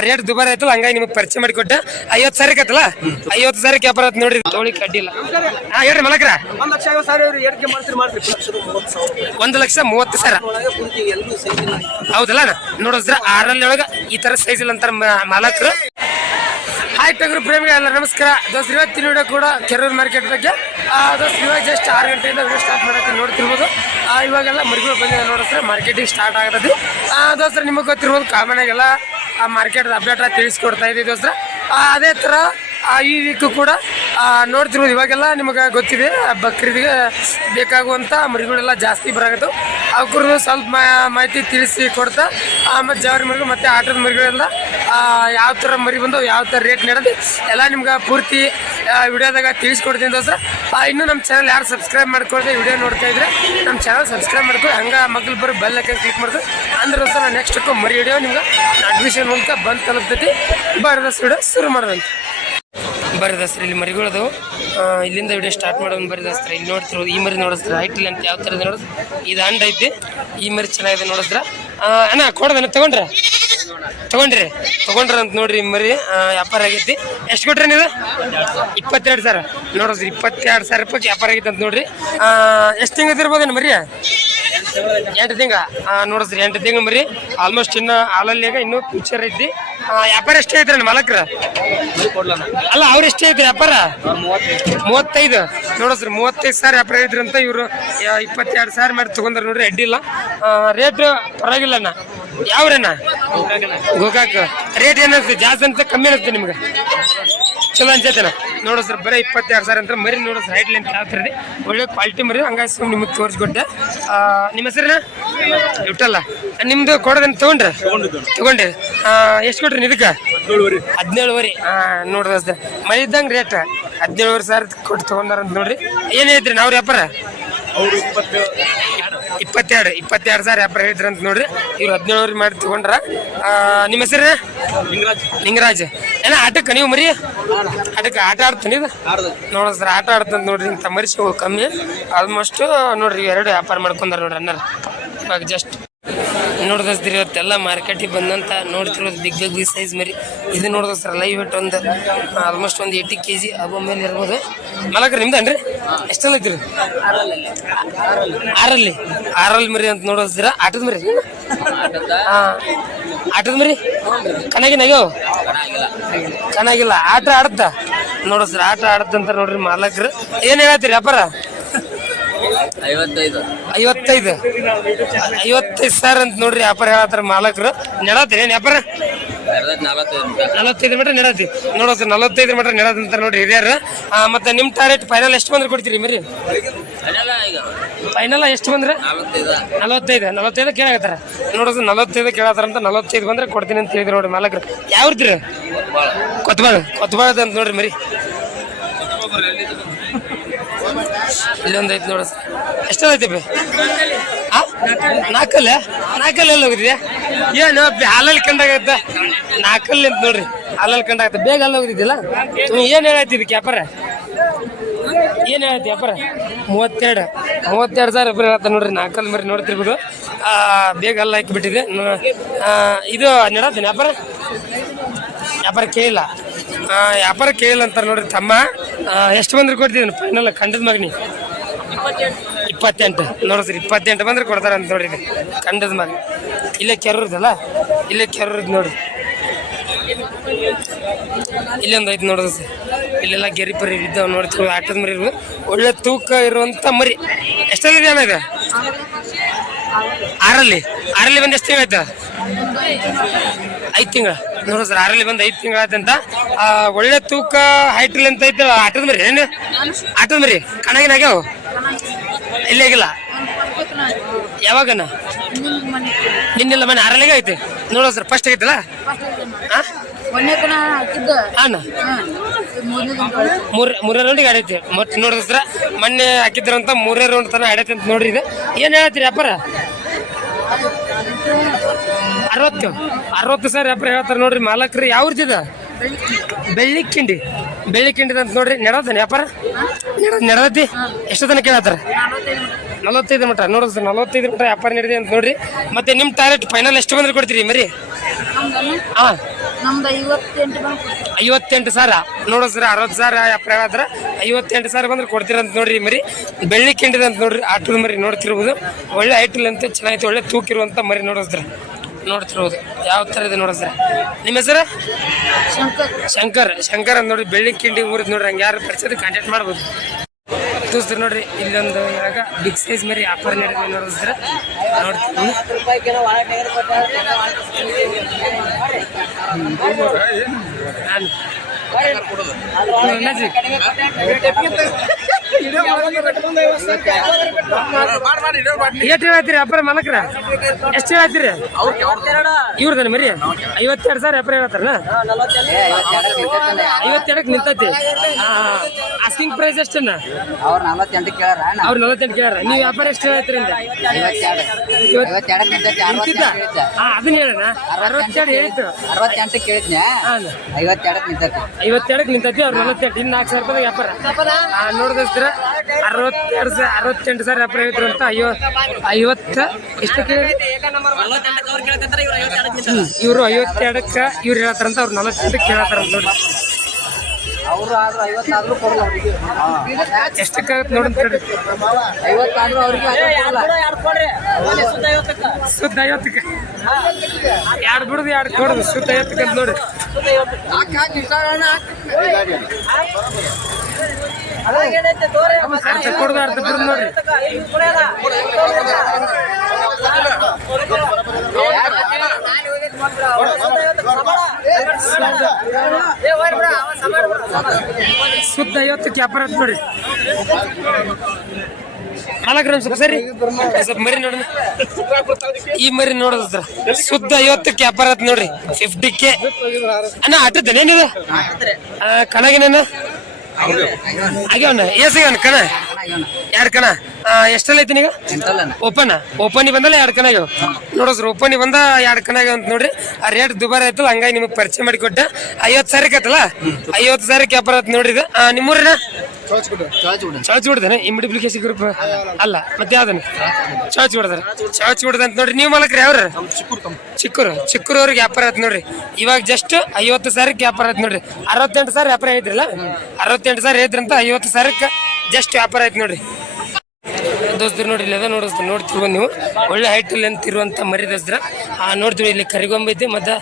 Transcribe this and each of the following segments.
Rate ದುಬಾರಿ ಆಯ್ತಲ್ಲ ಹಂಗಾಗಿ ನಿಮಗೆ ಪರಿಚಯ ಮಾಡಿ ಕೊಟ್ಟೆ. ಐವತ್ತು ಸಾವಿರಕ್ಕೆ ಆಯ್ತಲ್ಲ ಐವತ್ತು ಸಾವಿರಕ್ಕೆ ವ್ಯಾಪಾರ ಆಯ್ತು ನೋಡ್ರಿ. ತೋಳಿ ಕಡ್ಡಿಲ್ಲ. ಹಾ ಹೇಳ್ರಿ ಮಲಕ್ರ. ಒಂದ್ ಲಕ್ಷ ಸಾವಿರ ಮೂವತ್ತು ಸಾವಿರ ಹೌದಲ್ಲ ನೋಡಿದ್ರೆ ಆರಲ್ಲಿ ಒಳಗೆ ಈ ತರ ಸೈಜ್ ಇಲ್ಲ ಅಂತಾರ ಮಲಕ್ರು. ಹಾಯ್ ಟಗರು ಎಲ್ಲ ನಮಸ್ಕಾರ. ದೋಸ್ತ್ ಇವತ್ತಿನ ವಿಡಿಯೋ ಕೂಡ ಕೆರೂರು ಮಾರ್ಕೆಟ್ ಬಗ್ಗೆ. ಆ, ದೋಸ್ತ್ ಇವಾಗ ಜಸ್ಟ್ ಆರು ಗಂಟೆಯಿಂದ ವಿಡಿಯೋ ಸ್ಟಾರ್ಟ್ ಮಾಡೋಕೆ ನೋಡ್ತಿರ್ಬೋದು. ಆ, ಇವಾಗೆಲ್ಲ ಮರಿಗಳು ಬಂದಿದೆ ನೋಡಿದ್ರೆ ಮಾರ್ಕೆಟಿಂಗ್ ಸ್ಟಾರ್ಟ್ ಆಗಿರೋದು ದೋಸ್ತರ ನಿಮಗೆ ಗೊತ್ತಿರ್ಬೋದು ಕಾಮನಾಗೆಲ್ಲ ಆ ಮಾರ್ಕೆಟ್ ಅಪ್ಡೇಟ್ ತಿಳಿಸ್ಕೊಡ್ತಾ ಇದ್ದೀವಿ ದೋಸ್ತ್ರ. ಅದೇ ಥರ ವೀಕು ಕೂಡ ನೋಡ್ತಿರ್ಬೋದು ಇವಾಗೆಲ್ಲ ನಿಮಗೆ ಗೊತ್ತಿದೆ ಬಕ್ರೀದಿಗೆ ಬೇಕಾಗುವಂಥ ಮರಿಗಳೆಲ್ಲ ಜಾಸ್ತಿ ಬರಾಗತ್ತು ಅವ್ರು ಸ್ವಲ್ಪ ಮಾಹಿತಿ ತಿಳಿಸಿ ಕೊಡ್ತಾ ಆಮೇಲೆ ಜವರಿ ಮರಿಗಳು, ಮತ್ತು ಆಟದ ಮರಿಗಳೆಲ್ಲ ಯಾವ ಥರ ಮರಿ ಬಂದವು, ಯಾವ ಥರ ರೇಟ್ ನಡೆದು, ಎಲ್ಲ ನಿಮ್ಗೆ ಪೂರ್ತಿ ವಿಡಿಯೋದಾಗ ತಿಳಿಸ್ಕೊಡ್ತೀನಿ ದೋಸ್ತ. ಇನ್ನೂ ನಮ್ಮ ಚಾನಲ್ ಯಾರು ಸಬ್ಸ್ಕ್ರೈಬ್ ಮಾಡ್ಕೊಳ್ದೆ ವಿಡಿಯೋ ನೋಡ್ತಾ ಇದ್ರೆ, ನಮ್ಮ ಚಾನಲ್ ಸಬ್ಸ್ಕ್ರೈಬ್ ಮಾಡ್ಕೊಳ್ಳಿ ಹಂಗೆ ಮಗ್ಳು ಬರೋ ಬೆಲ್ ಹಾಕಿ ಕ್ಲಿಕ್ ಮಾಡಿದ್ರೆ ಅಂದ್ರೆ ದೋಸ್ತ, ನಾನು ನೆಕ್ಸ್ಟ್ ಮರಿ ವಿಡಿಯೋ ನಿಮ್ಗೆ ಅಡ್ಮಿಷನ್ ಮೂಲಕ ಬಂದು ತಲುಪ್ತೈತಿ. ಬರೋದಸ್ ವಿಡಿಯೋ ಶುರು ಮಾಡೋದಂತ ಬರದಸ್ತ್ರ ಇಲ್ಲಿ ಮರಿಗಳದು. ಇಲ್ಲಿಂದ ವಿಡಿಯೋ ಸ್ಟಾರ್ಟ್ ಮಾಡೋದು ಬರದಸ್ತ್ರ ಇಲ್ಲಿ ನೋಡ್ತಿರೋದು ಈ ಮರಿ ನೋಡಿಸ್ತಾರೆ? ಹೈಟ್ ಇಲ್ಲ ಅಂತ ಯಾವ ಥರ ಇದೆ ನೋಡಿಸ್ ಇದು ಹಂಡ್ ಐತಿ. ಈ ಮರಿ ಚೆನ್ನಾಗಿದೆ ನೋಡಿದ್ರೆ ಅಣ್ಣ, ಕೊಡೋದನ್ನ ತಗೊಂಡ್ರ. ತಗೊಂಡ್ರಿ. ತಗೊಂಡ್ರ ಅಂತ ನೋಡ್ರಿ ಮರಿ. ವ್ಯಾಪಾರ ಆಗೈತಿ. ಎಷ್ಟು ಕೊಟ್ರಿ ನೀವು? ಇಪ್ಪತ್ತೆರಡು ಸಾವಿರ. ನೋಡೋದ್ರಿ ಇಪ್ಪತ್ತೆರಡು ಸಾವಿರ ರೂಪಾಯಿ ವ್ಯಾಪಾರ ಆಗೈತೆ ಅಂತ ನೋಡ್ರಿ. ಎಷ್ಟು ತಿಂಗಳು ಇರ್ಬೋದೇನು ಮರಿ? ಎಂಟು ತಿಂಗ ನೋಡಿಸ್ರಿ ಎಂಟು ತಿಂಗ ಮರಿ. ಆಲ್ಮೋಸ್ಟ್ ಇನ್ನು ಹಾಲಲ್ಲಿ ಇನ್ನೂ ಫ್ಯೂಚರ್ ಐತಿ. ವ್ಯಾಪಾರ ಎಷ್ಟೇ ಐತ್ರಿ ಮಾಲಕ್ರ? ಅಲ್ಲ, ಅವ್ರ ಎಷ್ಟೇ ಐತ್ರಿ ವ್ಯಾಪಾರ? ಮೂವತ್ತೈದು. ನೋಡಿಸ್ರಿ ಮೂವತ್ತೈದು ಸಾವಿರ ವ್ಯಾಪಾರ ಐತ್ರಂತ ಇವರು ಇಪ್ಪತ್ತೆರಡು ಸಾವಿರ ಮಾಡಿ ತಗೊಂಡ್ರೆ ನೋಡ್ರಿ ಅಡ್ಡಿಲ್ಲ ರೇಟ್ ಪರವಾಗಿಲ್ಲ ಅಣ್ಣ. ಯಾವ್ರಣ್ಣ? ಗೋಕಾಕ್. ರೇಟ್ ಏನಂತ ಜಾಸ್ತಿ ಅಂತ ಕಮ್ಮಿ ಅನಿಸುತ್ತೆ ನಿಮ್ಗೆ? ಚಲೋ ಅನ್ಸೈತನ ನೋಡಿಸ್ರಿ ಬರೀ ಇಪ್ಪತ್ತೆರಡು ಸಾವಿರ ಅಂತ ಮರಿ ನೋಡಿಸ್ರಿ ಹೈಟ್ ಲೆಂತ್ ಯಾವ ಥರ ಒಳ್ಳೆ ಕ್ವಾಲಿಟಿ ಮರಿ. ಹಂಗಾಗಿ ಸುಮ್ಮನೆ ನಿಮಗೆ ತೋರಿಸ್ಕೊಟ್ಟೆ ನಿಮ್ಮ ಹೆಸರನ್ನ ಇಟ್ಟಲ್ಲ. ನಿಮ್ದು ಕೊಡೋದನ್ನ ತಗೊಂಡ್ರಿ? ತಗೊಂಡ್ರಿ ಎಷ್ಟು ಕೊಟ್ರಿ ಇದಕ್ಕೆ? ಹದಿನೇಳುವರೆ. ನೋಡ್ರಿ ಸರ್ ಮರಿ ಇದ್ದಂಗೆ ರೇಟ್ ಹದಿನೇಳುವರೆ ಸಾವಿರ ಕೊಟ್ಟು ತಗೊಂಡಾರ ಅಂತ ನೋಡ್ರಿ. ಏನೇ ಐತ್ರಿ ನಾವು ವ್ಯಾಪಾರ? ಇಪ್ಪತ್ತೆರಡು ಇಪ್ಪತ್ತೆರಡು ಸಾವಿರ ವ್ಯಾಪಾರ ಹೇಳಿದ್ರ ಅಂತ ನೋಡ್ರಿ. ಇವ್ರು ಹದಿನೇಳು ಮಾಡಿ ತಗೊಂಡ್ರ. ನಿಮ್ಮ ಹೆಸರು ಲಿಂಗರಾಜ್. ಏನ ಆಟಕ್ಕೆ ನೀವು ಮರಿ? ಅದಕ್ಕೆ ಆಟ ಆಡ್ತೀನಿ ಇದು ನೋಡ್ರಿ ಸರ್ ಆಟ ಆಡ್ತಂತ ನೋಡ್ರಿ ಇಂಥ ಮರಿಸಿ ಕಮ್ಮಿ. ಆಲ್ಮೋಸ್ಟ್ ನೋಡ್ರಿ ಎರಡು ವ್ಯಾಪಾರ ಮಾಡ್ಕೊಂಡಾರ ನೋಡ್ರಿ ಅನ್ನರ್ ಇವಾಗ ಜಸ್ಟ್ ನೋಡ್ದಸ್ತೀರಿ ಇವತ್ತೆಲ್ಲ ಮಾರ್ಕೆಟಿಗೆ ಬಂದಂತ ನೋಡ್ತಿರೋದು ಬಿಗ್ ಬಿಗ್ ಬಿ ಸೈಜ್ ಮರಿ. ಇದು ನೋಡ್ದಸ್ತಾರ ಲೈವ್ ಇಟ್ ಒಂದು ಆಲ್ಮೋಸ್ಟ್ ಒಂದು ಏಯ್ಟಿ ಕೆ ಜಿ ಅಬೋ ಮೇಲೆ ಇರ್ಬೋದು. ಮಲಕ್ರ ನಿಮ್ದನ್ರಿ ಎಷ್ಟೆಲ್ಲ ಇದ್ರಿ ಆರಲ್ಲಿ. ಆರಲ್ಲಿ ಮರಿ ಅಂತ ನೋಡಿಸ್ತೀರ ಆಟದ ಮರಿ ಹಾ ಆಟದ ಮರಿ? ಕನಾಗಿನಾಗ್ಯಾವ ಚೆನ್ನಾಗಿಲ್ಲ ಆಟ ಆಡತ್ತ ನೋಡಿಸ್ರಿ ಆಟ ಆಡತ್ತಂತ ನೋಡ್ರಿ ಮಾಲಕ್ರು. ಏನ್ ಹೇಳತ್ತೀರಿ ವ್ಯಾಪಾರ? ಐವತ್ತೈದು. ಐವತ್ತೈದು ಸಾವಿರ ಅಂತ ನೋಡ್ರಿ ವ್ಯಾಪಾರ ಹೇಳತ್ತಾರ ಮಾಲಕರು. ನೆಡತ್ತೀರಿ ವ್ಯಾಪಾರ? ನಲವತ್ತೈದು ಮೀಟರ್ ನೆಡತಿ ನೋಡೋ ಸರ್ ನಲವತ್ತೈದು ಮೀಟರ್ ನೆಡದಂತ ನೋಡ್ರಿ ಹಿರಿಯರು. ಮತ್ತೆ ನಿಮ್ಮ ಟಾರ್ಗೆಟ್ ಫೈನಲ್ ಎಷ್ಟು ಬಂದ್ರೆ ಕೊಡ್ತೀರಿ ಮರಿ? ಫೈನಲ್ ಎಷ್ಟು ಬಂದ್ರೆ? ನಲವತ್ತೈದು. ನಲವತ್ತೈದು ಕೇಳಾಗತ್ತಾರ ನೋಡೋ ಸರ್ ನಲವತ್ತೈದು ಕೇಳತ್ತಾರ ಅಂತ ನಲವತ್ತೈದು ಬಂದ್ರೆ ಕೊಡ್ತೀನಿ ಅಂತ ಹೇಳಿದ್ರು ನೋಡ್ರಿ ಮಾಲಕರು. ಯಾವ್ದ್ರಿ? ಕೊತ್ಬಾಳ. ಕೊತ್ಬಾಳದ ಅಂತ ನೋಡ್ರಿ ಮರಿ. ಇಲ್ಲೊಂದು ಐತಿ ನೋಡ ಎಷ್ಟೊಂದು ಐತಿ ಬಿ? ನಾಲ್ಕಲ್ಲ ನಾಲ್ಕಲ್ಲ? ಎಲ್ಲಿ ಹೋಗಿದ್ಯಾ? ಏನು ಹಾಲಲ್ಲಿ ಕಂಡಾಗತ್ತ? ನಾಲ್ಕಲ್ಲಿ ಅಂತ ನೋಡ್ರಿ ಹಾಲಲ್ಲಿ ಕಂಡಾಗತ್ತ. ಬೇಗ ಅಲ್ಲಿ ಹೋಗಿದ್ದಿಲ್ಲ ಏನು ಹೇಳತ್ತಿ ಇದಕ್ಕೆ ವ್ಯಾಪಾರ ಏನು ಹೇಳತ್ತೆ ವ್ಯಾಪಾರ ಮೂವತ್ತೆರಡು. ಮೂವತ್ತೆರಡು ಸಾವಿರ ರೂಪಾಯಿ ಹೇಳತ್ತ ನೋಡ್ರಿ ನಾಲ್ಕಲ್ಲಿ ಮರಿ ನೋಡ್ತಿರ್ಬೋದು. ಬೇಗ ಅಲ್ಲಿ ಹಾಕಿಬಿಟ್ಟಿದೆ ಇದು ನಡತ್ತೀನಿ ವ್ಯಾಪಾರ ವ್ಯಾಪಾರ ಕೇಳಿಲ್ಲ. ವ್ಯಾಪಾರ ಕೇಳಿಲ್ಲ ಅಂತಾರೆ ನೋಡ್ರಿ ತಮ್ಮ? ಎಷ್ಟು ಬಂದ್ರೆ ಕೊಡ್ತಿದ್ದೀನಿ ಫೈನಲ್ ಖಂಡದ ಮಗನಿ? ಇಪ್ಪತ್ತೆಂಟು. ಸರ್, ಇಪ್ಪತ್ತೆಂಟು ಬಂದ್ರೆ ಕೊಡ್ತಾರೆ ಅಂತ ನೋಡ್ರಿ. ಖಂಡದ ಮಗ ಇಲ್ಲೇ ಕೆರೂರ್ದಲ್ಲ? ಇಲ್ಲೇ ಕೆರೂರ್ದು ನೋಡ್ರಿ. ಇಲ್ಲೊಂದು ಐತೆ ನೋಡೋದು ಸರ್. ಇಲ್ಲೆಲ್ಲ ಗೆರಿ ಪರಿ ಇದ್ದಾವೆ ನೋಡ್ತೀವಿ ಆಟದ ಮರಿ. ಒಳ್ಳೆ ತೂಕ ಇರುವಂಥ ಮರಿ. ಎಷ್ಟಲ್ಲಿದೆ ಅಣ್ಣ ಇದು? ಆರಲ್ಲಿ? ಆರಲ್ಲಿ ಬಂದು ಎಷ್ಟು ತಿಂಗಳು ಆಯ್ತಾ? ಐದು ತಿಂಗಳ? ನೋಡು ಸರ್ ಆರಲ್ಲಿ ಬಂದು ಐದು ತಿಂಗಳ ಆಯ್ತಂತ ಒಳ್ಳೆ ತೂಕ ಹೈಟ್ ಅಂತ ಐತೆ ಆಟದ ಮರಿ ಏನು? ಆಟದ ಮರಿ, ಕಣಗಿನ ಆಗ್ಯಾವ? ಇಲ್ಲೇ ಆಗಿಲ್ಲ? ಯಾವಾಗನ? ನಿನ್ನೆಲ್ಲ ಮನೆ ಆರಲ್ಲಿಗೆ ಐತೆ. ನೋಡೋ ಸರ್ ಫಸ್ಟ್ ಆಗೈತಲ್ಲ? ಹಾಂ ಮೂರ್ ರೌಂಡಿಗೆ ಆಡೈತಿ. ಮತ್ತೆ ನೋಡಿದ್ರೆ ಸರ ಮೊನ್ನೆ ಹಾಕಿದ್ರಂತ ಮೂರೇ ರೌಂಡ್ ತನಕ ಆಡೈತಿ ಅಂತ ನೋಡ್ರಿ ಇದು. ಏನು ಹೇಳ್ತೀರಿ ವ್ಯಾಪಾರ ಅರವತ್ತು. ಅರವತ್ತು ಸರ್ ವ್ಯಾಪಾರ ಹೇಳ್ತಾರೆ ನೋಡ್ರಿ, ಮಾಲಕ್ರಿ ಕಿಂಡಿ ಬೆಳ್ಳಿ ಕಿಂಡಿ ಅಂತ ನೋಡ್ರಿ ನೆಡದ ವ್ಯಾಪಾರ? ನೆಡ ನೆಡದತಿ ಎಷ್ಟು ತನಕ ಕೇಳತ್ತಾರ? ನಲವತ್ತೈದು ಮಟ ನೋಡಿದ್ರೆ ಸರ್, ನಲವತ್ತೈದು ಮಟ ವ್ಯಾಪಾರ ನಡೆದಿದೆ ಅಂತ ನೋಡ್ರಿ. ಮತ್ತೆ ನಿಮ್ಮ ಟಾರ್ಗೆಟ್ ಫೈನಲ್ ಎಷ್ಟು ಬಂದ್ರೆ ಕೊಡ್ತೀರಿ ಮರಿ? ಹಾಂ ಐವತ್ತೆಂಟು ಸಾವಿರ ನೋಡ ಸರ್, ಅರವತ್ತು ಸಾವಿರ ವ್ಯಾಪಾರ ಆದ್ರೆ ಐವತ್ತೆಂಟು ಸಾವಿರ ಬಂದ್ರೆ ಕೊಡ್ತೀರಂತ ನೋಡ್ರಿ ಮರಿ. ಬೆಳ್ಳಿ ಕಿಂಡಿದಂತ ನೋಡ್ರಿ, ಆಟದ ಮರಿ ನೋಡ್ತಿರ್ಬೋದು. ಒಳ್ಳೆ ಐಟಲ್ ಅಂತ ಚೆನ್ನಾಗಿತ್ತು ಒಳ್ಳೆ ತೂಕಿರುವಂತ ಮರಿ ನೋಡಿಸ್ರ ನೋಡ್ತಿರ್ಬೋದು. ಯಾವ ಥರ ಇದೆ ನೋಡಿದ್ರೆ ನಿಮ್ಮ ಹೆಸರು? ಶಂಕರ್. ಶಂಕರ್. ಶಂಕರ್ ಅಂತ ನೋಡ್ರಿ ಬೆಳ್ಳಿ ಕಿಂಡಿ ಊರಿದ್ ನೋಡ್ರಿ ಹಂಗೆ ಯಾರು ಪರಿಚಯದ ಕಾಂಟ್ಯಾಕ್ಟ್ ಮಾಡ್ಬೋದು. ದೋಸ್ತರು ನೋಡ್ರಿ ಇಲ್ಲೊಂದು ಇವಾಗ ಬಿಗ್ ಸೈಜ್ ಮರಿ ಆಫರ್ ನಡೆದಿದೆ ನೋಡಿದ್ರೆ ನೋಡ್ತೀನಿ. ನಾನು. ಅಣ್ಣಾಜಿ. ಎಷ್ಟು ಹೇಳ್ತೀರಿ ಅಪ್ಪರ ಮಲಕ್ರ? ಎಷ್ಟು ಹೇಳ್ತೀರಿ ಇವ್ರದನ ಮರಿ? ಐವತ್ತೆರಡು ಸಾವಿರ ಅಪ್ಪರ ಹೇಳತ್ತಾರ ಐವತ್ತೆರಡಕ್ಕೆ ನಿಂತೈತಿ? ಆಸ್ಕಿಂಗ್ ಪ್ರೈಸ್ ಎಷ್ಟನ್ನ? ಅವ್ರ ನಲವತ್ತೆಂಟು ಕೇಳಾರ ಅವ್ರು ನಲವತ್ತೆಂಟು ಕೇಳಾರ ನೀವು ವ್ಯಾಪಾರ ಎಷ್ಟು ಹೇಳ್ತೀರಿ ಅದನ್ನ ಹೇಳೋಣ ಅರವತ್ತೆರಡು ಹೇಳಿತ್ತು ಅರವತ್ತೆಂಟು ಕೇಳಿದ್ನೆ. ಹಾಂ ಐವತ್ತೆರಡು ನಿಂತೈತಿ. ಐವತ್ತೆರಡಕ್ಕೆ ನಿಂತೈತಿ ಅವ್ರು ನಲವತ್ತೆಂಟು. ಇನ್ನು ನಾಲ್ಕು ಸಾವಿರ ರೂಪಾಯಿ ವ್ಯಾಪಾರ. ಆ, ನೋಡಿದ್ರೆ ಅರವತ್ತೆರಡು ಸಾವಿರ ಅರವತ್ತೆಂಟು ಸಾವಿರ ವ್ಯಾಪಾರ ಹೇಳಿದ್ರು ಅಂತ ಅಯ್ಯೋ, ಐವತ್ತ ಎಷ್ಟು ಕೇಳಿ ಇವರು ಐವತ್ತೆರಡಕ್ಕೆ ಇವ್ರು ಹೇಳ್ತಾರಂತ, ಅವ್ರು ನಲವತ್ತೆಂಟಕ್ಕೆ ಕೇಳತ್ತಾರಂತ ನೋಡಿ ಎಷ್ಟಕ್ಕಾಗತ್ತೆ ನೋಡಿ ನೋಡಿ ಐವತ್ತಾದ್ರೂ ಅವ್ರಿಗೆ ಸುತ್ತ ಐವತ್ತಕ್ಕೆ. ಎರಡು ಬಿಡುದು ಎರಡು ಕೊಡುದು, ಸುದ್ದ ನೋಡಿ ಅರ್ಧ ಕೊಡುದು ಅರ್ಧ ಬಿಡುದು ನೋಡ್ರಿ ಸುತ್ತ ಐವತ್ತು ಕ್ಯಾಪರ್ ಆತ್ ನೋಡಿ ನಾಲ್ಕು ನಿಮಿಷ ಸರಿ. ಸ್ವಲ್ಪ ಮರಿ ನೋಡ ಈ ಮರಿ ನೋಡೋದು ಸರ್ ಸುದ್ದ ಐವತ್ತಕ್ಕೆ ವ್ಯಾಪಾರ ನೋಡಿ ನೋಡ್ರಿ. ಫಿಫ್ಟಿ ಕೆ ಅಣ್ಣ ಆಟದ್ದೇನೇನಿದು ಕಣಗಿನ ಆಗ್ಯಾವಣ್ಣ ಏಸಾಗ್ಯಾವಣ್ಣ ಕಣ ಎರಡು ಕಣ? ಎಷ್ಟೆಲ್ಲ ಐತಿ ಈಗ ಓಪನ್ ಓಪನ್ ಬಂದಲ್ಲ ಎರಡು ಕಣ ಆಗ್ಯಾವ ನೋಡೋಸ್ರಿ ಓಪನಿ ಬಂದ ಎರಡು ಕಣ ಆಗ್ಯಾವ ಅಂತ ನೋಡ್ರಿ. ಆ ರೇಟ್ ದುಬಾರಿ ಆಯ್ತಲ್ಲ ಹಂಗಾಗಿ ನಿಮಗೆ ಪರಿಚಯ ಮಾಡಿ ಕೊಟ್ಟ. ಐವತ್ತು ಸಾವಿರಕ್ಕೆ ಆಯ್ತಲ್ಲ? ಐವತ್ತು ಸಾವಿರಕ್ಕೆ ವ್ಯಾಪಾರ ಆಯ್ತು ನೋಡ್ರಿ ಇದು. ನಿಮ್ಮೂರಿನ? ಚಾಚು ಬಿಡು ಚಾಚ್ ಬಿಡ್ದಾನೆ ಇಮ್ಡಿಪ್ಲಿಕೇಶನ್ ಗ್ರೂಪ್ ಅಲ್ಲ ಮತ್ತೆ ಯಾವ್ದನ? ಚಾಚ್ ಬಿಡ್ದಾರ ಚಾಚ್ ಬಿಡ್ದ ಅಂತ ನೋಡ್ರಿ. ನೀವು ಮಾಲಕ್ರಿ ಯಾವ್ರ? ಚಿಕ್ಕೂರು ಚಿಕ್ಕರು. ಅವ್ರಿಗೆ ವ್ಯಾಪಾರ ಆಯ್ತು ನೋಡ್ರಿ. ಇವಾಗ ಜಸ್ಟ್ ಐವತ್ತು ಸಾವಿರಕ್ಕೆ ವ್ಯಾಪಾರ ಆಯ್ತು ನೋಡ್ರಿ. ಅರವತ್ತೆಂಟು ಸಾವಿರ ವ್ಯಾಪಾರ ಐತ್ರಲ್ಲ ಅರವತ್ತೆಂಟು ಸಾವಿರ ಐತ್ರಂತ ಐವತ್ತು ಸಾವಿರಕ್ಕೆ ಜಸ್ಟ್ ವ್ಯಾಪಾರ ಆಯ್ತು ನೋಡ್ರಿ. ದೋಸ್ತರು ನೋಡ್ರಿ ಇಲ್ಲ ನೋಡಿಸ್ತಾರೆ ನೋಡ್ತಿರ್ಬೋದು ನೀವು. ಒಳ್ಳೆ ಹೈಟ್ ಲೆಂತ್ ಇರುವಂತ ಮರಿ ದೋಸ್ತರ. ನೋಡ್ತೀವಿ ಇಲ್ಲಿ ಕರಿಗೊಂಬ ಐತಿ ಮತ್ತು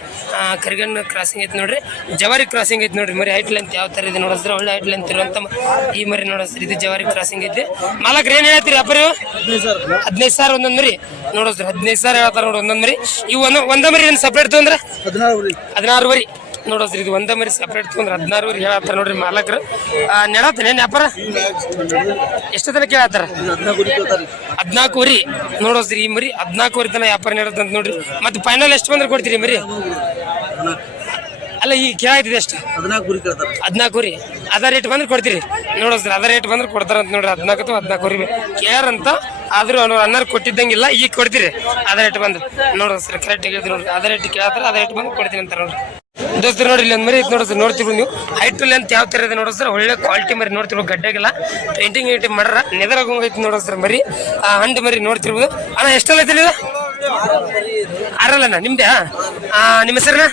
ಕರಿಗಣ್ಣ ಕ್ರಾಸಿಂಗ್ ಐತೆ ನೋಡ್ರಿ. ಜವಾರಿ ಕ್ರಾಸಿಂಗ್ ಐತಿ ನೋಡ್ರಿ ಮರಿ. ಹೈಟ್ ಲೆಂತ್ ಯಾವ ಥರ ಇದೆ ನೋಡಿದ್ರೆ ಒಳ್ಳೆ ಹೈಟ್ ಲೆಂತ್ ಇರುವಂಥ ಈ ಮರಿ ನೋಡಿಸ್ರಿ ಇದು ಜವಾರಿ ಕ್ರಾಸಿಂಗ್ ಐತಿ. ಮಾಲಕ್ರು ಏನು ಹೇಳ್ತೀರಿ ಅಪ್ಪರು ಹದಿನೈದು ಸಾವಿರ ಒಂದೊಂದು ಮರಿ. ನೋಡಿಸ್ರಿ ಹದಿನೈದು ಸಾವಿರ ಹೇಳ್ತಾರೆ ನೋಡಿ ಒಂದೊಂದು ಮರಿ. ಇವು ಒಂದು ಒಂದ ಮರಿ ಏನು ಸಪ್ರೇಟ್ ಅಂದ್ರೆ? ಹದಿನಾರು ವರಿ ನೋಡೋದ್ರಿ ಇದು ಒಂದೇ ಮರಿ ಸಪ್ರೇಟ್ ತೊಗೊಂಡ್ರೆ ಹದಿನಾರು ವರಿ ಹೇಳತ್ತಾರ ನೋಡ್ರಿ ಮಾಲಕರು. ನೆಡತ್ತೇನೆ ವ್ಯಾಪಾರ? ಎಷ್ಟು ತನಕ ಕೇಳತ್ತಾರ ಹದಿನಾಲ್ಕು ವರಿ ನೋಡೋದ್ರಿ ಈ ಮರಿ ಹದಿನಾಲ್ಕು ವರಿ ತನಕ ವ್ಯಾಪಾರ ನಡೆದಂತ ನೋಡ್ರಿ. ಮತ್ತೆ ಫೈನಲ್ ಎಷ್ಟು ಬಂದ್ರೆ ಕೊಡ್ತೀರಿ ಮರಿ? ಅಲ್ಲ ಈಗ ಕೇಳಾಯ್ತಿದೆ ಎಷ್ಟು ಹದಿನಾಲ್ಕು ವರಿ ಅದ ರೇಟ್ ಬಂದ್ರೆ ಕೊಡ್ತೀರಿ. ನೋಡೋದ್ರಿ ಅದ ರೇಟ್ ಬಂದ್ರೆ ಕೊಡ್ತಾರಂತ ನೋಡ್ರಿ. ಹದಿನಾಲ್ಕು ಅಥವಾ ಹದಿನಾಲ್ಕು ವರಿ ಕೇಳಾರಂತ, ಆದರೂ ಅವ್ರು ಅನ್ನಾರು ಕೊಟ್ಟಿದ್ದಂಗಿಲ್ಲ ಈಗ ಕೊಡ್ತೀರಿ. ಅದ ರೇಟ್ ಬಂದು ನೋಡೋದು ಸರ್ ಕರೆಕ್ಟ್ ಹೇಳಿದ್ರು ನೋಡ್ರಿ. ಅದ ರೇಟ್ ಕೇಳತ್ತಾರ ಅದ ರೇಟ್ ಬಂದು ಕೊಡ್ತೀನಿ ಅಂತ ನೋಡ್ರಿ. ದೋಸ್ತರು ನೋಡಿ ಇಲ್ಲಿ ಒಂದು ಮರಿ ಐತೆ ನೋಡಿ ಸರ್, ನೋಡ್ತಿರ್ಬೋದು ನೀವು. ಹೈಟ್ ಲೆಂತ್ ಯಾವ ಥರ ಇದೆ ನೋಡಿದ್ರೆ ಒಳ್ಳೆ ಕ್ವಾಲಿಟಿ ಮರಿ ನೋಡ್ತಿರ್ಬೋದು, ಗಡ್ಡೆಗೆಲ್ಲ. ಪೇಂಟಿಂಗ್ ಗೀಟಿಂಗ್ ಮಾಡ್ರ ನೆದರಾಗಂಗೆ ಐತಿ ಸರ್ ಮರಿ. ಆ ಹಂಡು ಮರಿ ನೋಡ್ತಿರ್ಬೋದು. ಅಣ್ಣ, ಎಷ್ಟೆಲ್ಲ ಐತಿ ನೀವು ಆರಲ್ಲಣ್ಣ ನಿಮ್ದೇ ನಿಮ್ಮ ಹೆಸರನ್ನ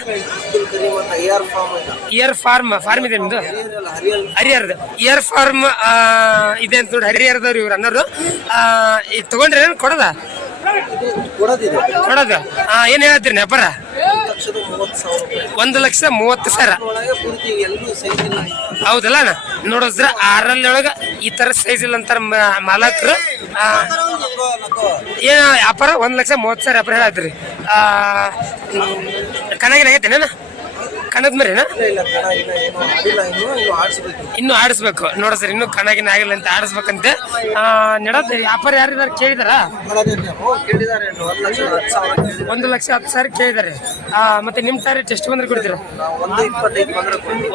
ಇಯರ್ ಫಾರ್ಮ್ ಫಾರ್ಮ್ ಇದೆ ನಿಮ್ದು? ಹರಿಹರದ ಇಯರ್ ಫಾರ್ಮ್ ಇದೆ ಅಂತ ನೋಡಿ, ಹರಿಹರದವ್ರು ಇವ್ರು ಅನ್ನೋರು ತಗೊಂಡ್ರೆ ಕೊಡೋದ? ಕೊಡೋದು. ಏನು ಹೇಳ್ತೀರಿ, ವ್ಯಾಪಾರ? ಒಂದು ಲಕ್ಷ ಮೂವತ್ತು ಸಾವಿರ? ಹೌದಲ್ಲ ಅಣ್ಣ? ನೋಡಿದ್ರ ಆರಲ್ಲಿ ಒಳಗೆ ಈ ತರ ಸೈಜ್ ಇಲ್ಲ ಅಂತಾರ ಮಾಲಕರು. ಏನ ವ್ಯಾಪಾರ ಒಂದು ಲಕ್ಷ ಮೂವತ್ತು ಸಾವಿರ ವ್ಯಾಪಾರ ಹೇಳತ್ರಿ ಕಣಗಿನ ಆಗೈತೇನ ಕಣದ ಮರಿನಾ? ಇನ್ನು ಆಡಿಸ್ಬೇಕು. ನೋಡ ಸರ್ ಇನ್ನು ಕಣಗಿನ ಆಗಿಲ್ಲ ಅಂತ ಆಡಿಸ್ಬೇಕಂತೆ. ನಡತ್ತೆ ವ್ಯಾಪಾರ ಯಾರಿದಾರು ಕೇಳಿದಾರ? ಒಂದು ಲಕ್ಷ ಹತ್ತು ಸಾವಿರ ಕೇಳಿದಾರೆ. ಮತ್ತೆ ನಿಮ್ಮ ಟಾರ್ಗೆಟ್ ಎಷ್ಟು ಬಂದ್ರೆ ಕೊಡ್ತೀರಾ?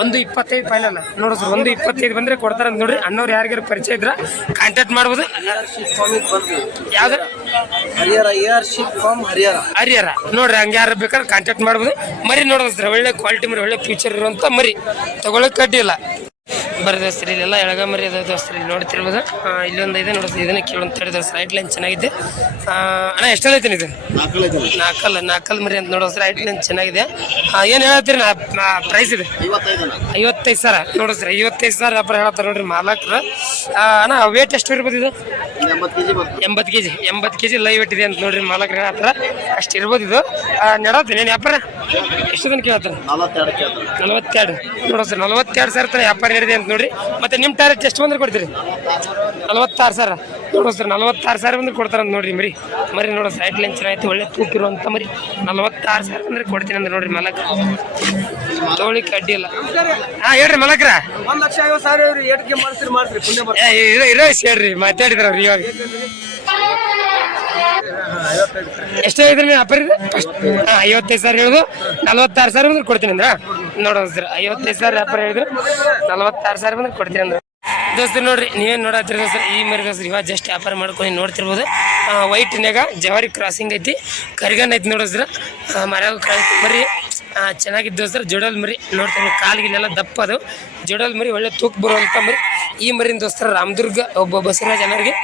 ಒಂದು ಇಪ್ಪತ್ತೈದು ಫೈನಲ್ ನೋಡ ಸರ್ ಒಂದು ಇಪ್ಪತ್ತೈದು ಬಂದ್ರೆ ಕೊಡ್ತಾರ ಅಂತ ನೋಡ್ರಿ. ಅಣ್ಣವ್ರು ಯಾರಿಗಾರು ಪರಿಚಯ ಇದ್ರ ಕಾಂಟ್ಯಾಕ್ಟ್ ಮಾಡ್ಬೋದು. ಯಾವ್ದು? ಹರಿಯರ ಹರಿಹರ. ನೋಡ್ರಿ ಹಂಗೆ ಯಾರು ಬೇಕಾದ್ರೆ ಕಾಂಟ್ಯಾಕ್ಟ್ ಮಾಡ್ಬೋದು. ಮರಿ ನೋಡೋದು ಸರ್ ಒಳ್ಳೆ ಕ್ವಾಲಿಟಿ ಮರಿ, ಒಳ್ಳೆ ಫ್ಯೂಚರ್ ಇರುವಂತ ಮರಿ. ತಗೊಳಕ್ ಕಡ್ಡಿ ಇಲ್ಲ. ಬರ್ರಿ ದೋಸ್ತರು, ಇಲ್ಲೆಲ್ಲ ಎಳಗ ಮರಿ ಅದ ದೋಸ್ತರು, ಇಲ್ಲಿ ನೋಡ್ತಿರ್ಬೋದು. ಇಲ್ಲೊಂದು ಇದೆ ನೋಡಿ ಇದನ್ನ ಕೇಳುವಂತ ಹೇಳಿದ್ರೆ. ರೈಟ್ ಲೈನ್ ಚೆನ್ನಾಗಿದೆ. ಅಣ್ಣ ಎಷ್ಟಲ್ಲ ಐತೆ ಇದು? ನಾಲ್ಕಲ್ಲ ನಾಲ್ಕಲ್ ಮರಿ ಅಂತ ನೋಡೋಸ್ರ ರೈಟ್ ಲೈನ್ ಚೆನ್ನಾಗಿದೆ. ಏನು ಹೇಳತ್ತೀರಿ ಪ್ರೈಸ್ ಇದೆ? ಐವತ್ತೈದು ಸಾವಿರ ನೋಡಿಸ್ರಿ ಐವತ್ತೈದು ಸಾವಿರ ವ್ಯಾಪಾರ ಹೇಳತ್ತಾರ ನೋಡ್ರಿ ಮಾಲಕ್ರು. ಅಣ್ಣ ವೇಟ್ ಎಷ್ಟು ಇರ್ಬೋದು ಇದು? ಎಂಬತ್ತು ಕೆ ಜಿ ಎಂಬತ್ತು ಕೆ ಜಿ ಲೈವ್ ಇಟ್ಟಿದೆ ಅಂತ ನೋಡ್ರಿ ಮಾಲಕ್ರ ಹತ್ರ. ಅಷ್ಟು ಇರ್ಬೋದು ಇದು. ನೆಡತ್ತೀನಿ ಏನು ವ್ಯಾಪಾರ? ಎಷ್ಟು ದಿನ ಕೇಳ್ತಾರೆ? ನಲವತ್ತೆರಡು ನೋಡೋ ಸರ್ ನಲವತ್ತೆರಡು ಸಾವಿರ ತನಕ ವ್ಯಾಪಾರ ನಡೆದಿದೆ ಅಂತ ನೋಡ್ರಿ. ಮತ್ತೆ ನಿಮ್ಮ ಟಾರ್ಗೆಟ್ ಎಷ್ಟು ಬಂದ್ರೆ ಕೊಡ್ತೀರಿ? ನಲವತ್ತಾರು ಸಾವಿರ. ನೋಡೋ ಸರ್ ನಲವತ್ತಾರು ಸಾವಿರ ಬಂದ್ರೆ ಕೊಡ್ತಾರೆ ಅಂತ ನೋಡ್ರಿ ಮರಿ. ಮರಿ ನೋಡೋ ಸೈಟ್ ಲೈನ್ ಚೆನ್ನಾಗಿತ್ತು ಒಳ್ಳೆ ತೂಕಿರುವಂತ ಮರಿ. ನಲವತ್ತಾರು ಸಾವಿರ ಅಂದ್ರೆ ಕೊಡ್ತೀನಿ ಅಂದ್ರೆ ನೋಡ್ರಿ ಮಲಕ ತೋಳಿಕ್ಕೆ ಕಡ್ಡಿ ಇಲ್ಲ ಹಾಂ ಹೇಳ್ರಿ ಮಲಕ್ರ. ಒಂದ್ ಲಕ್ಷ ಐವತ್ ಸಾವಿರ ಇವ್ರಿ ಏಟಿಗೆ ಮಾಡಿಸ್ರಿ ಮಾಡಿಸ್ರಿ. ಪುಣ್ಯ ಬರ್ತಾರೆ ಹೇಳ್ರಿ ಮಾತಾಡಿದ್ರ ಅವ್ರು ಇವಾಗ. ಎಷ್ಟೇ ಇದ್ರಿ ನೀವು ಹಾಂ ಐವತ್ತೈದು ಸಾವಿರ ಹೇಳುದು ನಲವತ್ತಾರು ಸಾವಿರ ಬಂದ್ರೆ ಕೊಡ್ತೀನಿ ಅಂದ್ರ. ನೋಡೋದು ಸರ್ ಐವತ್ತೈದು ಸಾವಿರ ವ್ಯಾಪಾರ ಹೇಳಿದ್ರು ನಲವತ್ತಾರು ಸಾವಿರ ಬಂದ್ರೆ ಕೊಡ್ತೀನಿ ಅಂದ್ರೆ. ದೋಸ್ತರು ನೋಡ್ರಿ ನೀವೇನು ನೋಡತ್ತೀರಿ ದೋಸ್ತರು ಈ ಮರಿ ದೋಸ್ತರು ಇವಾಗ ಜಸ್ಟ್ ವ್ಯಾಪಾರ ಮಾಡ್ಕೊಂಡು ನೋಡ್ತಿರ್ಬೋದು. ವೈಟ್ನ್ಯಾಗ ಜವಾರಿ ಕ್ರಾಸಿಂಗ್ ಐತಿ ಕರಿಗನ್ ಐತಿ ನೋಡಿದ್ರ ಮರ ಬರ್ರಿ. ಮರಿ ಚೆನ್ನಾಗಿದ್ದು ಸರ್, ಜೋಡಲ್ ಮರಿ. ನೋಡ್ತೀನಿ ದಪ್ಪ ಅದು. ಜೋಡಲ್ ಮರಿ, ಒಳ್ಳೆ ತೂಕ ಬರುವಂಥ ಮರಿ. ಈ ಮರಿನ ದೋಸ್ತರ ರಾಮದುರ್ಗ, ಒಬ್ಬ ಬಸವರಾಜ್ ಅನ್ನೋರಿಗೆ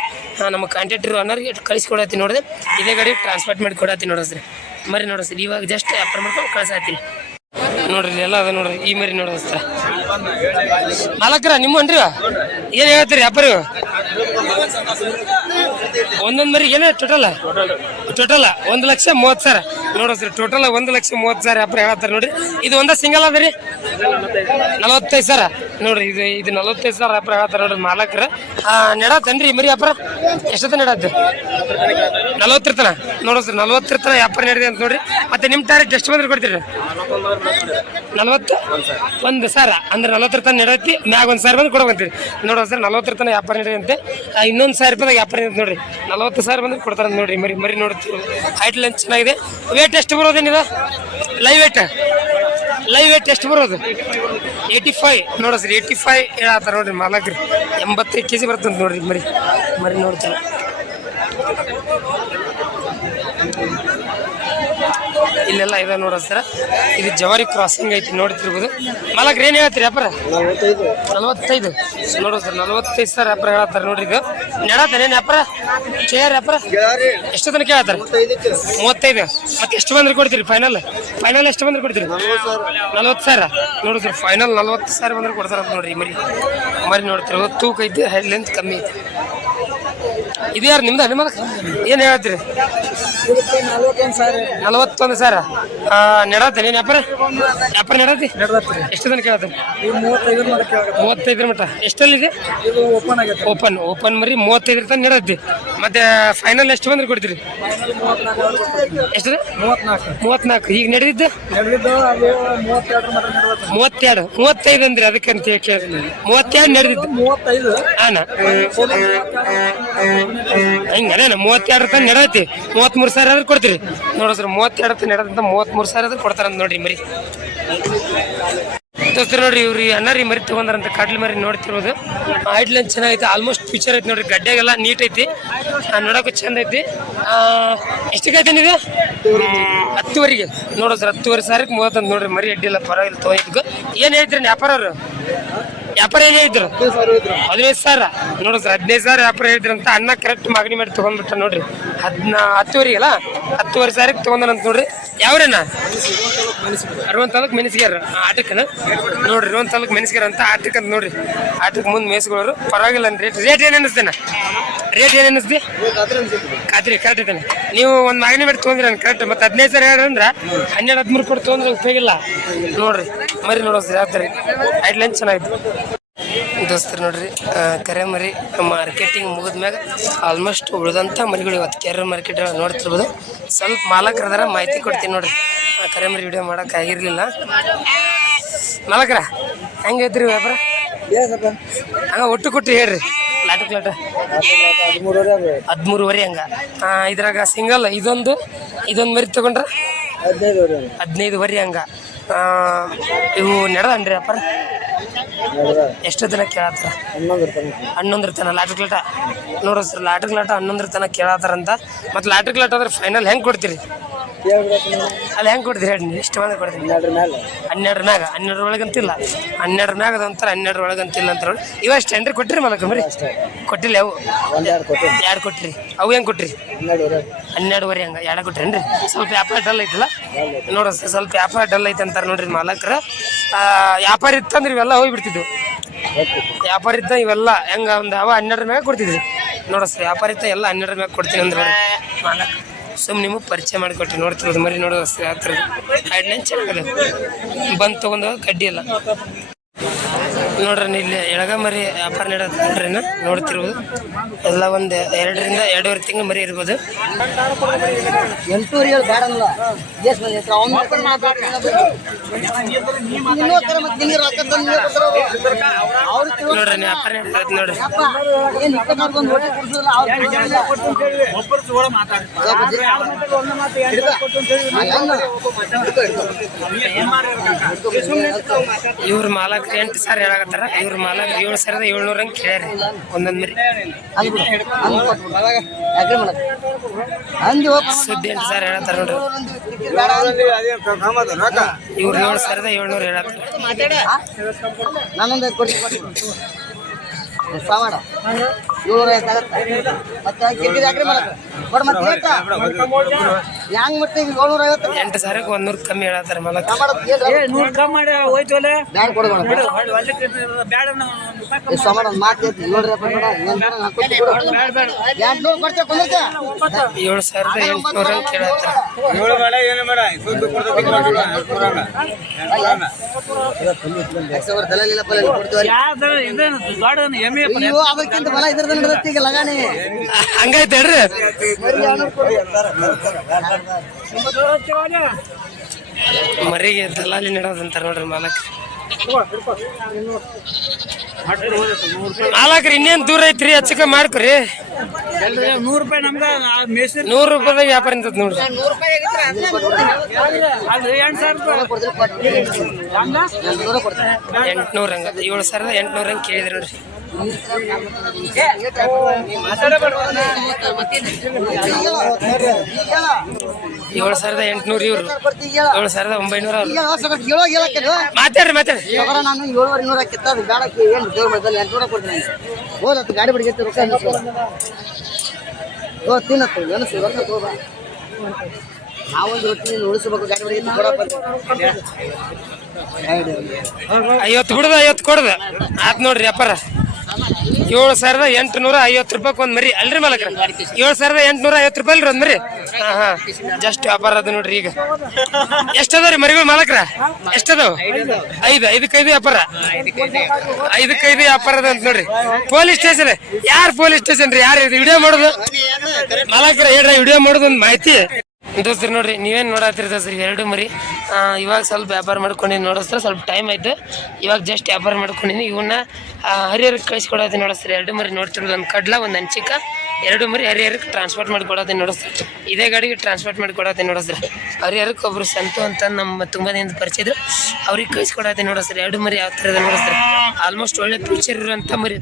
ನಮ್ಮ ಕಾಂಟ್ಯಾಕ್ಟ್ ಇರೋ ಅನ್ನೋರಿಗೆ ಕಳಿಸ್ಕೊಡತ್ತೀನಿ ನೋಡಿದೆ ಇದೇ ಗಾಡಿ ಟ್ರಾನ್ಸ್ಪೋರ್ಟ್ ಮಾಡಿ ಕೊಡತ್ತೀನಿ ಸರ್. ಮರಿ ನೋಡಿಸ್ರಿ ಇವಾಗ ಜಸ್ಟ್ ಅಪ್ರ ಮಾಡ್ಕೊಂಡು ಕಳ್ಸಾತೀನಿ ನೋಡ್ರಿ ಎಲ್ಲ ಅದ ನೋಡ್ರಿ, ಈ ಮರಿ ನೋಡಿಸ್ತಾರ ನಾಲ್ಕರ ನಿಮ್ಮನ್ರಿ ಏನು ಹೇಳ್ತೀರಿ ಅಪ್ಪರು ಒಂದೊಂದು ಮರಿ ಏನೇ ಟೋಟಲ್ ಟೋಟಲ್ ಒಂದು ಲಕ್ಷ ಮೂವತ್ತು ಸಾವಿರ. ನೋಡಿಸ್ರಿ ಟೋಟಲ್ ಒಂದು ಲಕ್ಷ ಮೂವತ್ತು ಸಾವಿರ ಅಪ್ಪ ಹೇಳ್ತಾರೆ ನೋಡ್ರಿ. ಇದು ಒಂದ ಸಿಂಗಲ್ ಅದ ರೀ? ನಲವತ್ತೈದು ಸಾವಿರ. ನೋಡ್ರಿ, ಇದು ಇದು ನಲವತ್ತೈದು ಸಾವಿರ ವ್ಯಾಪಾರ ಹೇಳ್ತಾರೆ ನೋಡ್ರಿ ಮಾಲಕ್ರ. ನೆಡತ್ತನ್ರಿ ಮರಿ ವ್ಯಾಪಾರ? ಎಷ್ಟೊತ್ತ ನೆಡತ್ತೆ ನಲವತ್ತರ ತನ ಸರ್ ನಲವತ್ತರ ವ್ಯಾಪಾರ ನಡೆದಿದೆ ಅಂತ ನೋಡ್ರಿ. ಮತ್ತೆ ನಿಮ್ಮ ಟಾರ್ಗೆಟ್ ಎಷ್ಟು ಬಂದ್ರೆ ಕೊಡ್ತೀರಿ? ನಲವತ್ತು? ಒಂದು ಸಾವಿರ. ಅಂದ್ರೆ ನಲವತ್ತರ ತನ ಮ್ಯಾಗ ಒಂದು ಸಾವಿರ ಬಂದು ಕೊಡ್ಬಂತೀರಿ ನೋಡ್ರಿ ಸರ್ ನಲವತ್ತರ ವ್ಯಾಪಾರ ನಡೆಯಂತೆ ಇನ್ನೊಂದು ಸಾವಿರ ರೂಪಾಯಿದಾಗ ವ್ಯಾಪಾರ ನಡೆಯುತ್ತೆ ನೋಡ್ರಿ. ನಲವತ್ತು ಸಾವಿರ ಬಂದ್ರೆ ಕೊಡ್ತಾರೆ ನೋಡ್ರಿ ಮರಿ. ಮರಿ ನೋಡ್ತೀವಿ. ಹೈಟ್ ಲೆಂತ್ ಚೆನ್ನಾಗಿದೆ? ವೇಟ್ ಎಷ್ಟು ಬರೋದೇನಿದೆ ಲೈವ್ ವೇಟ್ ಲೈವ್ ವೇಟ್ ಎಷ್ಟು ಬರೋದು? ಏಯ್ಟಿ ಫೈವ್ ನೋಡ್ರಿ ಏಯ್ಟಿ ಫೈವ್ ಹೇಳತ್ತಾರ ನೋಡ್ರಿ ಮಾಲಕ್ರಿ. ಎಂಬತ್ತೈದು ಕೆ ಜಿ ಬರ್ತಂತ ನೋಡ್ರಿ ಮರಿ ಮರಿ ನೋಡ್ತೀವಿ ಇಲ್ಲೆಲ್ಲ ಇದೆ ನೋಡ್ರಿ ಸರ್. ಇದು ಜವಾರಿ ಕ್ರಾಸಿಂಗ್ ಐತಿ, ನೋಡ್ತಿರ್ಬೋದು. ಮಲಗ್ರ ಏನು ಹೇಳ್ತೀರಿ ಅಪ್ಪರ ನಲವತ್ತೈದು. ನೋಡ್ರಿ ಸರ್, ನಲವತ್ತೈದು ಸರ್ ಅಪ್ಪರ ಹೇಳ್ತಾರೆ ನೋಡ್ರಿ ಇದು. ನೆಡತಾರೇನು ಅಪ್ಪರ ಚೇರ್ ಅಪ್ಪರ ಎಷ್ಟು ತನಕ ಹೇಳ್ತಾರೆ? ಮೂವತ್ತೈದು. ಮತ್ತೆ ಎಷ್ಟು ಬಂದ್ರೆ ಕೊಡ್ತೀರಿ ಫೈನಲ್ ಫೈನಲ್ ಎಷ್ಟು ಬಂದ್ರೆ ಕೊಡ್ತೀರಿ? ನಲ್ವತ್ತು ಸಾವಿರ. ನೋಡ್ರಿ ಸರ್ ಫೈನಲ್ ನಲವತ್ತು ಸಾವಿರ ಬಂದ್ರೆ ಕೊಡ್ತಾರ ನೋಡ್ರಿ ಮರಿ. ಮರಿ ನೋಡ್ತಿರ್ಬೋದು, ತೂಕ ಐತಿ ಹೆಡ್ ಲೆಂತ್ ಕಮ್ಮಿ ಐತಿ. ಇದು ಯಾರು ನಿಮ್ದು? ಅಭಿಮಾನ ಏನು ಹೇಳ್ತೀರಿ ನಲವತ್ತೊಂದು ಸರ್. ನೆಡತ್ತೆ ನೀನು ವ್ಯಾಪಾರ? ವ್ಯಾಪಾರ ನೆಡತಿ ಎಷ್ಟು ದಿನ ಕೇಳತ್ತೆ ಮೂವತ್ತೈದ್ರ ಮಟ್ಟ ಎಷ್ಟಲ್ಲಿದೆ? ಓಪನ್ ಓಪನ್ ಓಪನ್ ಮರಿ ಮೂವತ್ತೈದರ ತನಕ ನೆಡತ್ತಿ ಮತ್ತೆ ಫೈನಲ್ ಎಷ್ಟು ಬಂದ್ರೆ ಕೊಡ್ತೀರಿ? ಎಷ್ಟು? ಮೂವತ್ನಾಲ್ಕು. ಈಗ ನಡೆದಿದ್ದು? ಮೂವತ್ತೆರಡು. ಮೂವತ್ತೈದು ಅಂದ್ರೆ ಅದಕ್ಕಂತ ಕೇಳಿದ್ರಿ ಮೂವತ್ತೆರಡು ನಡೆದಿದ್ದು. ಮೂವತ್ತೈದು. ಹಾನ ಹಿಂಗೇನ ಮೂವತ್ತೆರಡು ತನ ನಡೆದೈತಿ. ಮೂವತ್ತ್ಮೂರು ಸಾವಿರ ಆದ್ರೆ ಕೊಡ್ತೀರಿ. ನೋಡೋ ಸರ್ ಮೂವತ್ತೆರಡು ತನ ನಡೆದಂತ ಮೂವತ್ಮೂರು ಸಾವಿರ ಆದ್ರೆ ಕೊಡ್ತಾರಂತ ನೋಡ್ರಿ ಮರಿ. ತೋರಿಸ್ತಾರೆ ನೋಡ್ರಿ ಇವ್ರಿ ಅಣ್ಣರಿ ಮರಿ ತಗೊಂಡಾರಂತ ಕಡ್ಲಿ ಮರಿ ನೋಡ್ತಿರೋದು. ಐಡ್ಲೈನ್ ಚೆನ್ನಾಗೈತೆ ಆಲ್ಮೋಸ್ಟ್ ಪಿಚರ್ ಐತಿ ನೋಡ್ರಿ ಗಡ್ಡೆಗೆಲ್ಲ ನೀಟ್ ಐತಿ. ನೋಡಕ್ಕೂ ಚಂದ ಐತಿ. ಆ, ಎಷ್ಟಕ್ಕೆ ನೀವು ಹತ್ತುವರೆಗೆ. ನೋಡೋ ಸರ್ ಹತ್ತುವರೆ ಸಾವಿರಕ್ಕೆ ಮೂವತ್ತೊಂದು ನೋಡ್ರಿ ಮರಿ ಅಡ್ಡಿಲ್ಲ ಪರವಾಗಿಲ್ಲ ತೊಗೊಂಡಿದ್ದು ಏನು ಹೇಳ್ತೀರಿ ವ್ಯಾಪಾರ ವ್ಯಾಪಾರ ಏನೇ ಇದ್ರು. ಹದಿನೈದು ಸಾವಿರ. ನೋಡ್ರಿ ಸರ್, ಹದಿನೈದು ಸಾವಿರ ವ್ಯಾಪಾರ ಹೇಳಿದ್ರು ಅಂತ ಅನ್ನ ಕರೆಕ್ಟ್ ಮಾಗಣಿ ಮಾಡಿ ತಗೊಂಡ್ಬಿಟ್ಟ ನೋಡ್ರಿ. ಹದಿನ ಹತ್ತುವರೆಗೆ ಅಲ್ಲ ಹತ್ತುವರೆ ಸಾವಿರಕ್ಕೆ ತೊಗೊಂಡನಂತ ನೋಡ್ರಿ. ಯಾವ್ರೇನ ಅರವತ್ತು ತಾಲೂಕು ಮೆಣಸಿಗ್ಯಾರ ಆಟಕ್ಕನ? ನೋಡ್ರಿ, ಅರವತ್ತು ತಾಲೂಕು ಮೆಣಸಿಗ್ಯಾರ ಅಂತ ಆಟಕ್ಕೆ ಅಂತ ನೋಡ್ರಿ. ಆಟಕ್ಕೆ ಮುಂದೆ ಮೇಯಿಸ್ಕೊಳ್ಳೋರು ಪರವಾಗಿಲ್ಲ ರೇಟ್ ರೇಟ್ ಏನು ಅನಿಸ್ತೇನೆ ರೇಟ್ ಏನು ಅನಿಸ್ತಿ ಖಾತ್ರಿ ಕರೆಕ್ಟ್ ಇದ್ದೇನೆ ನೀವು ಒಂದು ಮಾಗಿನ ಬೇಡ ತೊಗೊಂಡ್ರಿ ಕರೆಕ್ಟ್ ಮತ್ತೆ ಹದಿನೈದು ಸಾವಿರ ಹೇಳಿ ಅಂದ್ರೆ, ಹನ್ನೆರಡು, ಹದಿಮೂರು ಕೊಟ್ಟು ತೊಗೊಂಡ್ರೆ ಉಪಯೋಗ ಇಲ್ಲ ನೋಡ್ರಿ, ಮರಿ ನೋಡೋ ಸರ್ ಯಾವ ಥರ ಚೆನ್ನಾಗಿತ್ತು. ದೋಸ್ತರು ನೋಡ್ರಿ ಕರೆ ಮರಿ ಮಾರ್ಕೆಟಿಂಗ್ ಮುಗಿದ್ಮ್ಯಾಗ ಆಲ್ಮೋಸ್ಟ್ ಉಳಿದಂಥ ಮರಿಗಳು ಇವತ್ತು ಕೆರೆ ಮಾರ್ಕೆಟ್ ನೋಡ್ತಿರ್ಬೋದು. ಸ್ವಲ್ಪ ಮಾಲಕರ ಅದಾರ, ಮಾಹಿತಿ ಕೊಡ್ತೀನಿ ನೋಡ್ರಿ. ಕರೆ ಮರಿ ವಿಡಿಯೋ ಮಾಡೋಕೆ ಆಗಿರಲಿಲ್ಲ. ಮಾಲಕರ, ಹೆಂಗೆ ಐತ್ರಿ ವ್ಯಾಪಾರ? ಹಂಗ ಒಟ್ಟು ಕೊಟ್ಟು ಹೇಳ್ರಿ. ಲಾಟ ಲಾಟ. ಹದಿಮೂರವರೆ ಹಂಗ. ಇದ್ರಾಗ ಸಿಂಗಲ್ ಇದೊಂದು ಇದೊಂದು ಮರಿ ತಗೊಂಡ್ರ? ಹದಿನೈದು ವರಿ ಹಂಗ ಇವು ನಡೆದನ್ರಿ ವ್ಯಾಪಾರ? ಎಷ್ಟು ದಿನ ಕೇಳತ್ತಾರ ಹನ್ನೊಂದರ ತನ ಲಾಟ್ರಿ ಲಾಟ. ನೋಡ್ರಿ ಸರ್ ಲಾಟ್ರಿ ಲಾಟ ಹನ್ನೊಂದರ ತನ ಕೇಳತ್ತಾರಂತ ಮತ್ತು ಲಾಟ್ರಿ ಲಾಟ ಅಂದ್ರೆ ಫೈನಲ್ ಹೆಂಗೆ ಕೊಡ್ತೀರಿ? ಅಲ್ಲಿ ಹೆಂಗೆ ಕೊಡ್ತೀರಿ ಹೇಳಿ ಇಷ್ಟು ಕೊಡ್ತೀನಿ. ಹನ್ನೆರಡರ ಮೇಲೆ ಹನ್ನೆರಡು ಮ್ಯಾಗ. ಹನ್ನೆರಡು ಒಳಗಂತಿಲ್ಲ. ಹನ್ನೆರಡು ಮ್ಯಾಗ ಅದಂತಾರೆ ಹನ್ನೆರಡು ಒಳಗಂತಿಲ್ಲ ಅಂತ ಹೇಳಿ. ಇವಾಗ ಸ್ಟ್ಯಾಂಡ್ರಿ ಕೊಟ್ಟಿರಿ ಮಲಕ ಮರಿ ಕೊಟ್ಟಿಲ್ಲ ಅವು. ಎರಡು ಕೊಟ್ಟಿರಿ. ಅವು ಹೆಂಗೆ ಕೊಟ್ಟಿರಿ? ಹನ್ನೆರಡುವರೆ ಹಂಗ. ಎರಡು ಕೊಟ್ರೇನ್ರಿ ಸ್ವಲ್ಪ ವ್ಯಾಪಾರ ಡಲ್ ಐತಲ್ಲ? ನೋಡ್ರಿ ಸ್ವಲ್ಪ ವ್ಯಾಪಾರ ಡಲ್ ಐತೆ ಅಂತಾರೆ ನೋಡ್ರಿ ಮಾಲಕ್ರ. ವ್ಯಾಪಾರ ಇತ್ತಂದ್ರೆ ಇವೆಲ್ಲ ಹೋಗ್ಬಿಡ್ತಿದ್ವು. ವ್ಯಾಪಾರ ಇದ್ದ ಇವೆಲ್ಲ ಹೆಂಗ ಒಂದು ಅವ ಹನ್ನೆರಡರ ಮ್ಯಾಗ ಕೊಡ್ತಿದ್ವಿ. ನೋಡ ಸರ್, ವ್ಯಾಪಾರ ಇತ್ತ ಎಲ್ಲ ಹನ್ನೆರಡರ ಮ್ಯಾಗ ಕೊಡ್ತೀನಿ ಅಂದ್ರೆ ನೋಡ್ರಿ ಮಾಲಕ್ ಸುಮ್ ನಿಮಗೆ ಪರಿಚಯ ಮಾಡಿಕೊಟ್ರಿ ನೋಡ್ತಿರೋದು ಮರಿ ನೋಡೋದು ಸರ್ ಯಾವ ಥರ ಐಡ್ಲೈನ್ ಚೆನ್ನಾಗದ? ಬಂದು ತೊಗೊಂಡು ಕಡ್ಡಿ ಎಲ್ಲ. ನೋಡ್ರಿ ಇಲ್ಲಿ ಎಳಗ ಮರಿ ವ್ಯಾಪಾರ ನೀಡೋದ್ರಿ ನೋಡ್ತಿರ್ಬೋದು. ಎಲ್ಲ ಒಂದ್ ಎರಡರಿಂದ ಎರಡೂವರೆ ತಿಂಗಳು ಮರಿ ಇರ್ಬೋದು. ನೋಡ್ರಿ ವ್ಯಾಪಾರ ನೋಡ್ರಿ. ಇವ್ರ ಮಾಲಕ್ ಎಂಟು ಸಾವಿರ ಹೇಳಕತ್ತಾರ ಇವ್ರ ಮಾಲ ಏಳು ಸಾವಿರದ ಏಳ್ನೂರ ಹಂಗೆ ಕೇಳ್ಯಾರಿ. ಒಂದೊಂದು ಮರಿ. ಅಲ್ಲಿ ಬಿಡು, ಹಂಗ್ ಕೊಟ್ಬಿಡು. ಯಾಕ್ರಿ ಮಾಡಕ್? ಹಂಗೆ ಹೋಗ್- ಸುದ್ದಿ ಎಂಟು ಸಾವಿರ ಹೇಳತ್ತಾರ ನೋಡ್ರಿ. ಇವ್ರ ಏಳು ಸಾವಿರದ ಏಳ್ನೂರ ಹೇಳತ್ತಾರ. ನಾನೊಂದು ಕೊಡ್ತೀನಿ. ಎಷ್ಟ್ ಮಾಡ ಏಳ್ನೂರ ಐವತ್ತು ಆಗತ್ತೆ. ಮತ್ತೆ ಕಿರಿಕಿರಿ ಯಾಕ್ರಿ ಮಾಡಕ್? ಕೊಡು ಮತ್ತೆ ರೇಟ. ಹೆಂಗ್ ಮತ್ತೆ ಈಗ ಏಳ್ನೂರ ಐವತ್ತು? ಎಂಟು ಸಾವಿರಕ್ಕೆ ಒಂದ್ ನೂರು ಕಮ್ಮಿ ಹೇಳತ್ತಾರ ನೂರು ಕಮ್ಮಿ ಮಾಡಿ ಬ್ಯಾಡ ಒಂದ್ ಮಾತು. ನೋಡ್ರಿ. ಎಂಟ್ನೂರು ಕೊಡ್ತೇವೆ. ಏಳು ಸಾವಿರದ ಎಂಟುನೂರ ಕೇಳತ್ತಾರ. ಏಳು ಬೇಡ ಏನು ಬೇಡ ಇದೇನು ದೊಡ್ಡ ಎಮ್ಮೆ ಅಯ್ಯೋ ಅದಕ್ಕಿಂತ ಬಲ ಇದ್ರದ್ದು ನಡೆದತ್ತೆ ಈಗ ಹಂಗೈತೆ ಹೇಳ್ರಿ. ಮರಿಗೆ ದಲ್ಲಾಲಿ ನೆಡೋದು ಅಂತಾರ ನೋಡ್ರಿ ಮಾಲಕ್. ಮಾಲಕ್ರಿ, ಇನ್ನೇನ್ ದೂರ ಐತ್ರಿ? ಹೆಚ್ಚಕ ಮಾಡ್ಕೊರಿ. ನೂರು ರೂಪಾಯಿ ನಮ್ಗೆ ನೂರು ರೂಪಾಯಿದಾಗ ವ್ಯಾಪಾರ ನಿಂತದ್ ನೋಡ್ರಿ. ಎಂಟ್ನೂರ ಹಂಗ, ಏಳು ಸಾವಿರದ ಎಂಟ್ನೂರ ಹಂಗ ಕೇಳಿದ್ರಿ ನೋಡ್ರಿ. ಏಳು ಸಾವಿರದ ಎಂಟ್ನೂರು ಇವರು. ಏಳು ಸಾವಿರದ ಒಂಬೈನೂರ ಮಾತಾಡ್ರಿ ಮಾತಾಡ್ರಿ. ನಾನು ಏಳುವರೆ ನೂರ ಕಿತ್ತ ಅದು ಬೇಡಕ್ಕೆ ಏನು ದೇವ್ರ ಮಧ್ಯದಲ್ಲಿ ಎಂಟುನೂರ ಕೊಡ್ತೀನಿ ಹೋದತ್ತು ಗಾಡಿ ಬಿಡಿಗೆ ರೊಕ್ಕ ಓ ತಿನ್ನತ್ತು ರೊಕ್ಕ ತಗೋಬ ನಾವೊಂದು ರೊಟ್ಟಿ ನೀನು ಉಳಿಸ್ಬೇಕು ಗಾಡಿ ಬಿಡಿಗೆ ಕೊಡಪ್ಪ ಐವತ್ತು ಬಿಡುದ ಐವತ್ತು ಕೊಡದ? ಆತ್ ನೋಡ್ರಿ ವ್ಯಾಪಾರ ಏಳು ಸಾವಿರದ ಎಂಟುನೂರ ಐವತ್ತು ರೂಪಾಯಿ ಒಂದು ಮರಿ. ಅಲ್ರಿ ಮಾಲಕ್ರ? ಏಳು ಸಾವಿರದ ಎಂಟುನೂರ ಐವತ್ತು ರೂಪಾಯಿ ಅಲ್ರಿ ಒಂದು ಮರಿ? ಹಾ ಹಾ. ಜಸ್ಟ್ ವ್ಯಾಪಾರ ಅದ ನೋಡ್ರಿ ಈಗ. ಎಷ್ಟದ ರೀ ಮರಿಗಳು ಮಾಲಕ್ರ? ಎಷ್ಟದವು ಐದು ಐದಕ್ಕೈದು ವ್ಯಾಪಾರ. ಐದಕ್ಕೈದು ವ್ಯಾಪಾರ ಅದ ಅಂತ ನೋಡ್ರಿ. Police station. ಯಾರು ಪೊಲೀಸ್ ಸ್ಟೇಷನ್ ರೀ? ಯಾರು ವಿಡಿಯೋ ಮಾಡೋದು? ಮಾಲಕ್ರ, ಹೇಳ್ರಿ, ವಿಡಿಯೋ ಮಾಡೋದು ಒಂದು ಮಾಹಿತಿ. ದೋಸ್ತ್ರಿ ನೋಡ್ರಿ, ನೀವೇನು ನೋಡತ್ತೀರಿ ದೋಸ್ತ್ರಿ ಎರಡು ಮರಿ. ಇವಾಗ ಸ್ವಲ್ಪ ವ್ಯಾಪಾರ ಮಾಡ್ಕೊಂಡಿನಿ ಸರ್, ಸ್ವಲ್ಪ ಟೈಮ್ ಆಯ್ತು. ಇವಾಗ ಜಸ್ಟ್ ವ್ಯಾಪಾರ ಮಾಡ್ಕೊಂಡಿನಿ. ಇವನ್ನ ಹರಿಹರಕ್ಕೆ ಕಳಿಸ್ಕೊಡೋದು ಸರ್. ಎರಡು ಮರಿ ನೋಡ್ತಿರೋದು ಒಂದು ಕಡ್ಲ, ಒಂದು ಹಂಚಿಕ, ಎರಡು ಮರಿ ಹರಿಹರಕ್ಕೆ ಟ್ರಾನ್ಸ್ಪೋರ್ಟ್ ಮಾಡಿಕೊಡೋದು ನೋಡಿಸ್ತಾರೆ ಇದೇ ಗಾಡಿಗೆ ಟ್ರಾನ್ಸ್ಪೋರ್ಟ್ ಮಾಡ್ಕೊಡತ್ತೀನಿ ನೋಡೋ ಸರ್. ಹರಿಹರಕ್ಕೆ ಒಬ್ರು ಸಂತು ಅಂತ ನಮ್ಮ ತುಂಬ ದಿನದ ಪರಿಚಯ ಇದ್ರು ಅವ್ರಿಗೆ ಕಳಿಸ್ಕೊಡತ್ತೀನಿ ನೋಡೋ ಸರ್. ಎರಡು ಮರಿ ಯಾವ ಥರದ ನೋಡೋ ಸರ್. ಆಲ್ಮೋಸ್ಟ್ ಒಳ್ಳೆ ಫ್ಯೂಚರ್ ಇರುವಂಥ ಮರಿ.